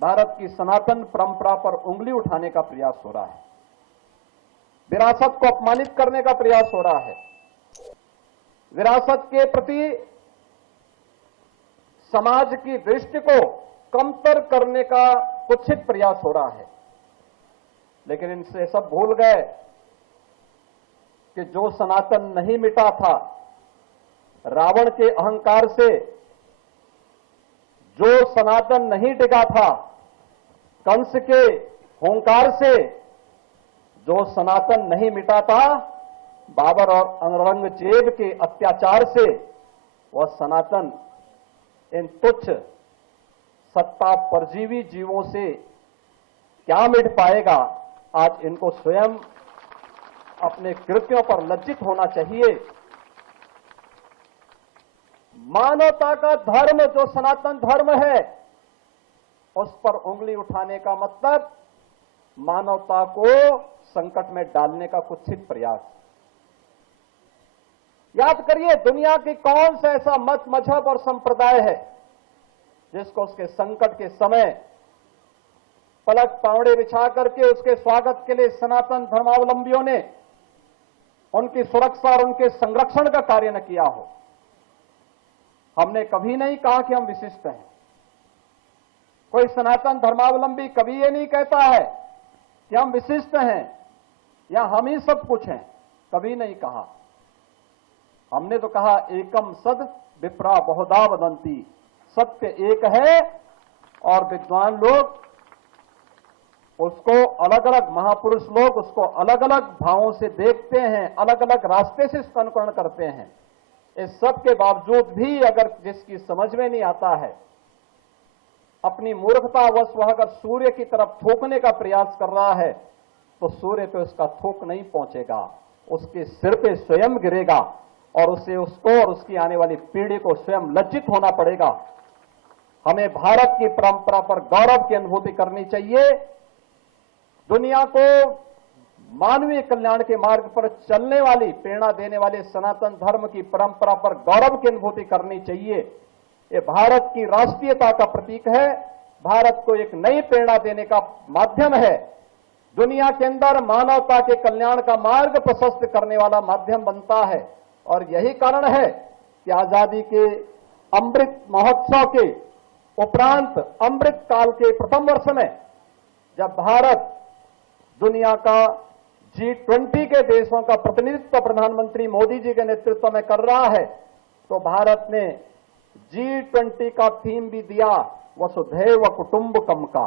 भारत की सनातन परंपरा पर उंगली उठाने का प्रयास हो रहा है, विरासत को अपमानित करने का प्रयास हो रहा है, विरासत के प्रति समाज की दृष्टि को कमतर करने का कुत्सित प्रयास हो रहा है। लेकिन इनसे सब भूल गए कि जो सनातन नहीं मिटा था, रावण के अहंकार से जो सनातन नहीं टिका था, कंस के हुंकार से जो सनातन नहीं मिटा था, बाबर और औरंगजेब के अत्याचार से वह सनातन इन तुच्छ सत्ता परजीवी जीवों से क्या मिट पाएगा। आज इनको स्वयं अपने कृत्यों पर लज्जित होना चाहिए। मानवता का धर्म जो सनातन धर्म है, उस पर उंगली उठाने का मतलब मानवता को संकट में डालने का कुत्सित प्रयास। याद करिए, दुनिया की कौन सा ऐसा मत, मजहब और संप्रदाय है जिसको उसके संकट के समय पलक पावड़े बिछा करके उसके स्वागत के लिए सनातन धर्मावलंबियों ने उनकी सुरक्षा और उनके संरक्षण का कार्य न किया हो। हमने कभी नहीं कहा कि हम विशिष्ट हैं। कोई सनातन धर्मावलंबी कभी ये नहीं कहता है कि हम विशिष्ट हैं या हम ही सब कुछ हैं, कभी नहीं कहा। हमने तो कहा एकम सद विप्रा बहुधा वदंती, सत्य एक है और विद्वान लोग उसको अलग अलग, महापुरुष लोग उसको अलग अलग भावों से देखते हैं, अलग अलग रास्ते से इसका अनुकरण करते हैं। इस सब के बावजूद भी अगर जिसकी समझ में नहीं आता है, अपनी मूर्खतावश वह अगर सूर्य की तरफ थूकने का प्रयास कर रहा है, तो सूर्य पे उसका थूक नहीं पहुंचेगा, उसके सिर पे स्वयं गिरेगा और उसे, उसको और उसकी आने वाली पीढ़ी को स्वयं लज्जित होना पड़ेगा। हमें भारत की परंपरा पर गौरव की अनुभूति करनी चाहिए। दुनिया को मानवीय कल्याण के मार्ग पर चलने वाली, प्रेरणा देने वाले सनातन धर्म की परंपरा पर गौरव की अनुभूति करनी चाहिए। ये भारत की राष्ट्रीयता का प्रतीक है, भारत को एक नई प्रेरणा देने का माध्यम है, दुनिया के अंदर मानवता के कल्याण का मार्ग प्रशस्त करने वाला माध्यम बनता है। और यही कारण है कि आजादी के अमृत महोत्सव के उपरांत अमृत काल के प्रथम वर्ष में जब भारत दुनिया का G20 के देशों का प्रतिनिधित्व प्रधानमंत्री मोदी जी के नेतृत्व में कर रहा है, तो भारत ने G20 का थीम भी दिया वसुधैव कुटुंबकम का।